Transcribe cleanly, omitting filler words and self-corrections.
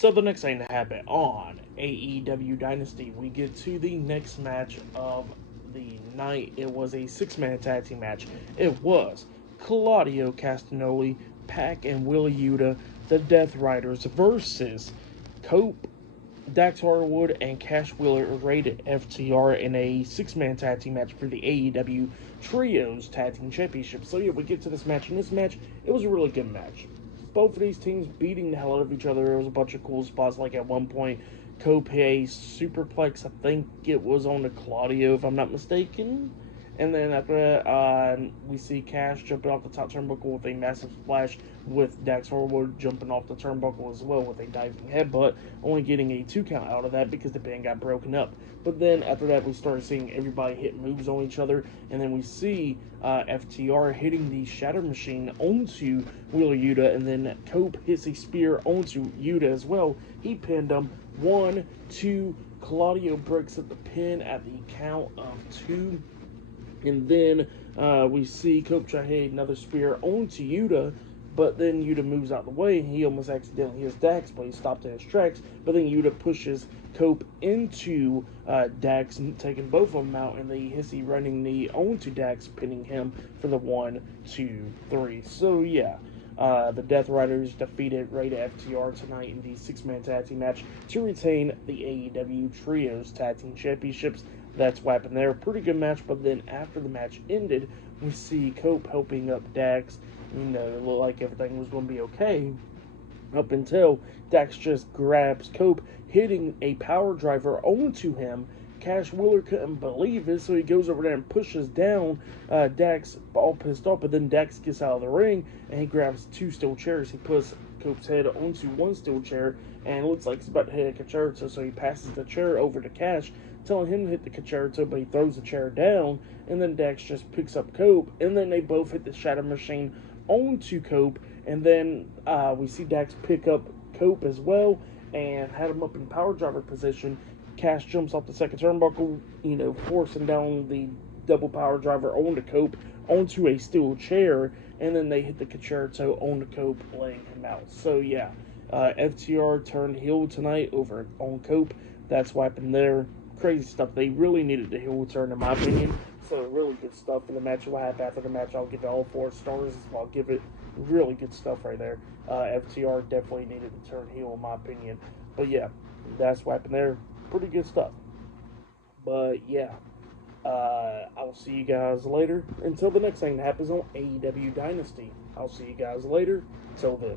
So the next thing to happen on AEW Dynasty, we get to the next match of the night. It was a six-man tag team match. It was Claudio, Castagnoli, Pac, and Will Yuta, the Death Riders, versus Cope, Dax Harwood, and Cash Wheeler rated FTR in a six-man tag team match for the AEW Trios Tag Team Championship. So yeah, we get to this match. In this match, it was a really good match. Both of these teams beating the hell out of each other. There was a bunch of cool spots, like at one point, Cope superplex, I think it was on the Claudio, if I'm not mistaken. And then after that, we see Cash jumping off the top turnbuckle with a massive splash, with Dax Harwood jumping off the turnbuckle as well with a diving headbutt, only getting a 2 count out of that because the band got broken up. But then after that, we started seeing everybody hit moves on each other, and then we see FTR hitting the Shatter Machine onto Wheeler Yuta, and then Cope hits a spear onto Yuta as well. He pinned him. 1, 2, Claudio breaks up the pin at the count of 2. And then we see Cope try to hit another spear onto Yuta, but then Yuta moves out of the way. He almost accidentally hits Dax, but he stopped in his tracks. But then Yuta pushes Cope into Dax, taking both of them out, and the hissy running knee onto Dax, pinning him for the 1, 2, 3. So yeah. The Death Riders defeated Rated FTR tonight in the six-man tag team match to retain the AEW Trios Tag Team Championships. That's what happened there. Pretty good match, but then after the match ended, we see Cope helping up Dax. It looked like everything was going to be okay up until Dax just grabs Cope, hitting a power driver onto him. Cash Wheeler couldn't believe it, so he goes over there and pushes down Dax, all pissed off. But then Dax gets out of the ring, and he grabs 2 steel chairs. He puts Cope's head onto 1 steel chair, and it looks like he's about to hit a concerto, so he passes the chair over to Cash, telling him to hit the concerto, but he throws the chair down, and then Dax just picks up Cope, and then they both hit the Shatter Machine onto Cope, and then we see Dax pick up Cope as well, and had him up in power driver position. Cash jumps off the second turnbuckle, forcing down the double power driver onto Cope, onto a steel chair, and then they hit the concerto onto Cope, laying him out. So yeah, FTR turned heel tonight over on Cope. That's what happened there. Crazy stuff. They really needed the heel turn, in my opinion. So really good stuff in the match. What happened after the match, I'll give it all 4 stars. I'll give it really good stuff right there. FTR definitely needed to turn heel, in my opinion. But yeah, that's what happened there. Pretty good stuff. But yeah, I'll see you guys later. Until the next thing that happens on AEW Dynasty. I'll see you guys later. Till then.